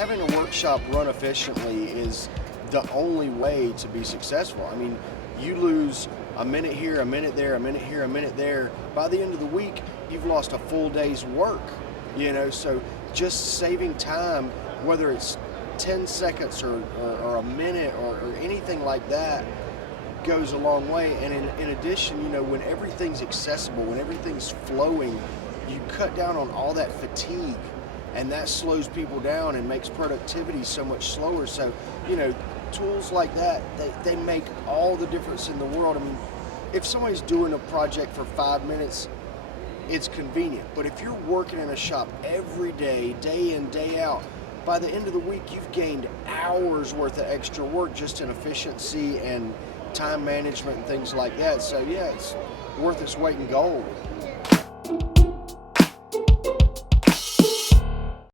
having a workshop run efficiently is the only way to be successful. I mean, you lose a minute here, a minute there, a minute here, a minute there. By the end of the week, you've lost a full day's work, you know, so just saving time, whether it's 10 seconds or a minute or anything like that, goes a long way. And in addition, you know, when everything's accessible, when everything's flowing, you cut down on all that fatigue, and that slows people down and makes productivity so much slower. So, you know, tools like that, they make all the difference in the world. I mean, if somebody's doing a project for 5 minutes, it's convenient. But if you're working in a shop every day, day in, day out, by the end of the week, you've gained hours worth of extra work just in efficiency and time management and things like that. So yeah, it's worth its weight in gold.